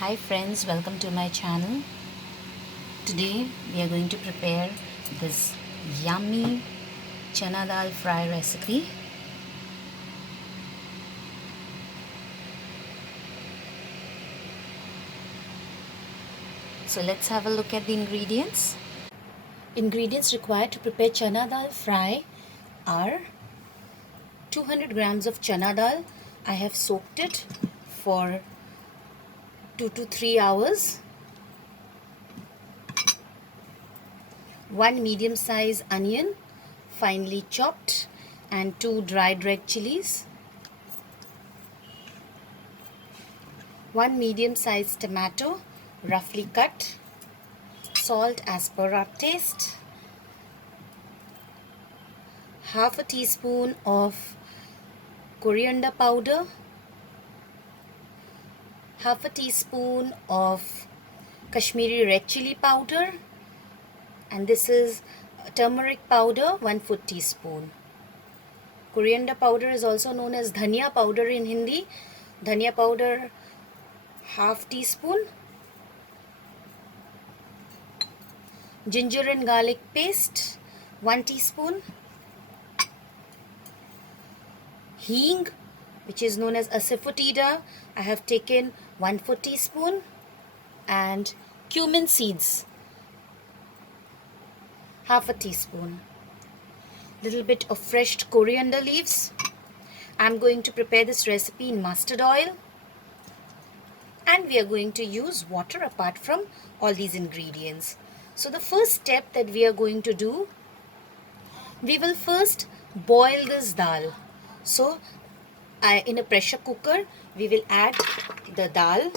Hi friends, welcome to my channel. Today we are going to prepare this yummy Chana Dal Fry recipe. So let's have a look at the ingredients. Ingredients required to prepare Chana Dal Fry are 200 grams of Chana Dal. I have soaked it for 2 to 3 hours. 1 medium size onion, finely chopped, and 2 dried red chilies. 1 medium sized tomato, roughly cut. Salt as per our taste. Half a teaspoon of coriander powder. Half a teaspoon of Kashmiri red chili powder. And this is turmeric powder, 1/4 teaspoon. Coriander powder is also known as dhania powder in Hindi. Dhania powder, half teaspoon. Ginger and garlic paste, 1 teaspoon. Hing, which is known as asafoetida, I have taken 1/4 teaspoon. And cumin seeds, half a teaspoon. Little bit of fresh coriander leaves. I'm going to prepare this recipe in mustard oil. And we are going to use water apart from all these ingredients. So the first step that we are going to do, we will first boil this dal. So in a pressure cooker, we will add the dal.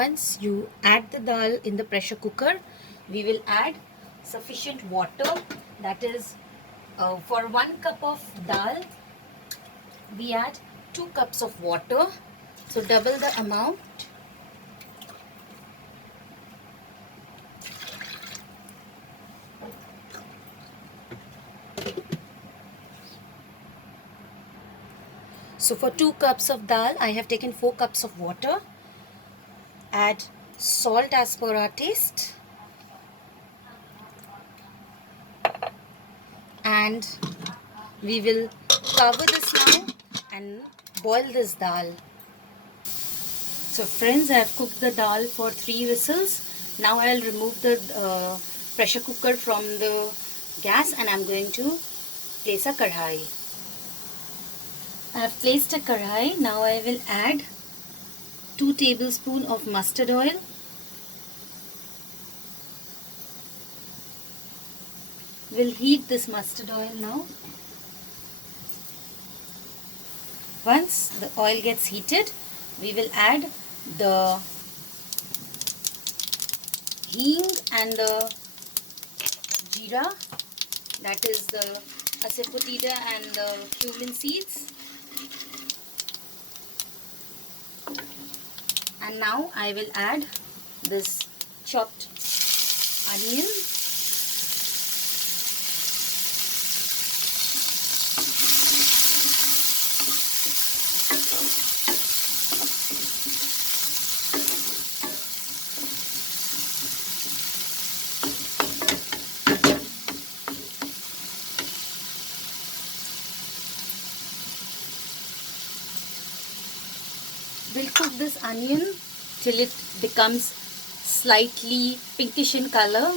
Once you add the dal in the pressure cooker, we will add sufficient water. That is, for 1 cup of dal, we add 2 cups of water. So double the amount. So for 2 cups of dal, I have taken 4 cups of water. Add salt as per our taste. And we will cover this now and boil this dal. So friends, I have cooked the dal for 3 whistles. Now I will remove the pressure cooker from the gas and I am going to place a kadhai. I have placed a kadhai. Now I will add 2 tablespoons of mustard oil. We'll heat this mustard oil now. Once the oil gets heated, we will add the hing and the jeera, that is the asafoetida and the cumin seeds. And now I will add this chopped onion. We'll cook this onion till it becomes slightly pinkish in color.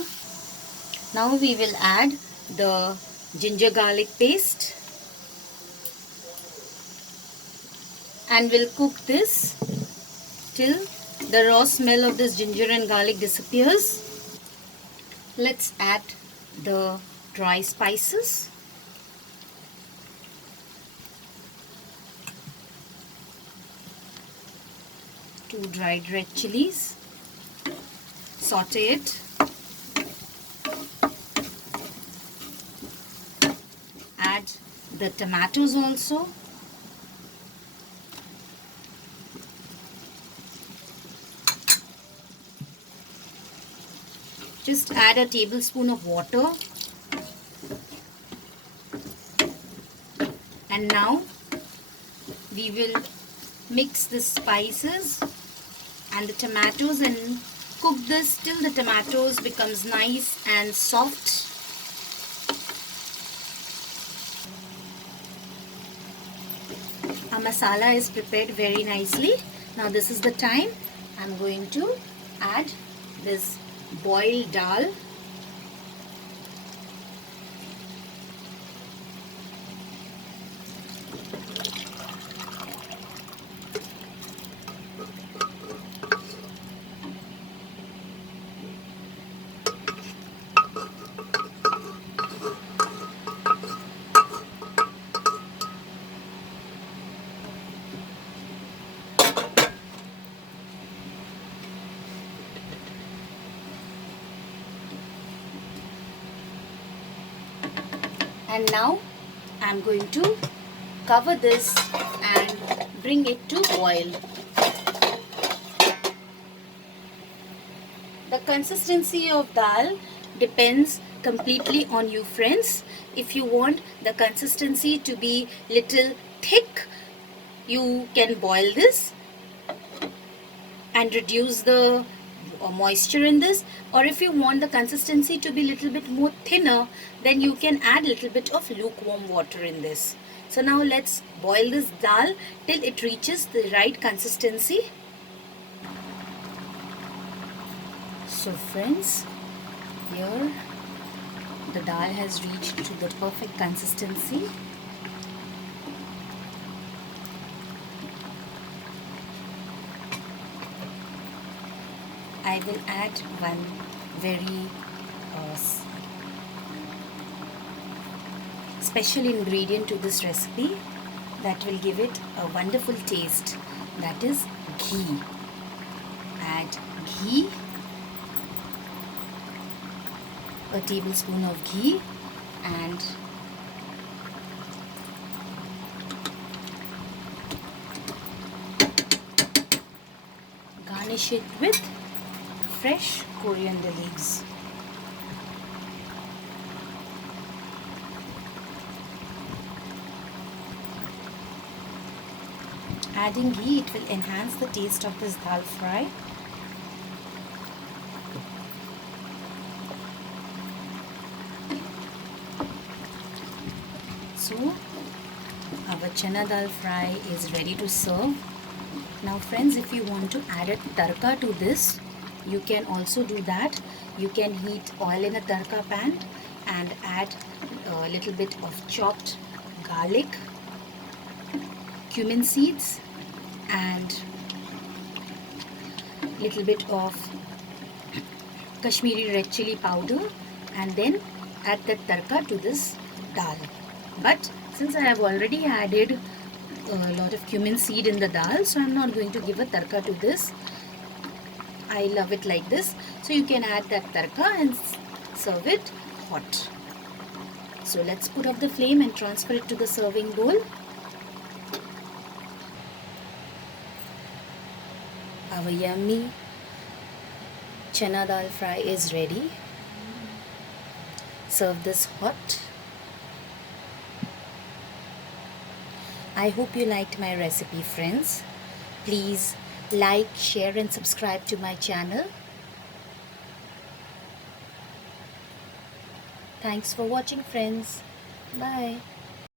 Now we will add the ginger garlic paste and we'll cook this till the raw smell of this ginger and garlic disappears. Let's add the dry spices. Two dried red chilies. Saute it. Add the tomatoes also. Just add a tablespoon of water. And now we will mix the spices and the tomatoes and cook this till the tomatoes becomes nice and soft. Our masala is prepared very nicely. Now this is the time I'm going to add this boiled dal. And now I'm going to cover this and bring it to boil. The consistency of dal depends completely on you, friends. If you want the consistency to be little thick, you can boil this and reduce the moisture in this, or if you want the consistency to be little bit more thinner, then you can add little bit of lukewarm water in this. So now let's boil this dal till it reaches the right consistency. So friends, here the dal has reached to the perfect consistency. I will add one very special ingredient to this recipe that will give it a wonderful taste, that is ghee. Add ghee, a tablespoon of ghee, and garnish it with fresh coriander leaves. Adding ghee, it will enhance the taste of this dal fry. So our chana dal fry is ready to serve. Now friends, if you want to add a tadka to this, you can also do that. You can heat oil in a tadka pan and add a little bit of chopped garlic, cumin seeds, and little bit of Kashmiri red chili powder, and then add that tadka to this dal. But since I have already added a lot of cumin seed in the dal, so I'm not going to give a tadka to this. I love it like this. So you can add that tadka and serve it hot. So let's put off the flame and transfer it to the serving bowl. Our yummy chana dal fry is ready. Serve this hot. I hope you liked my recipe, friends. Please like, share and subscribe to my channel. Thanks for watching, friends. Bye.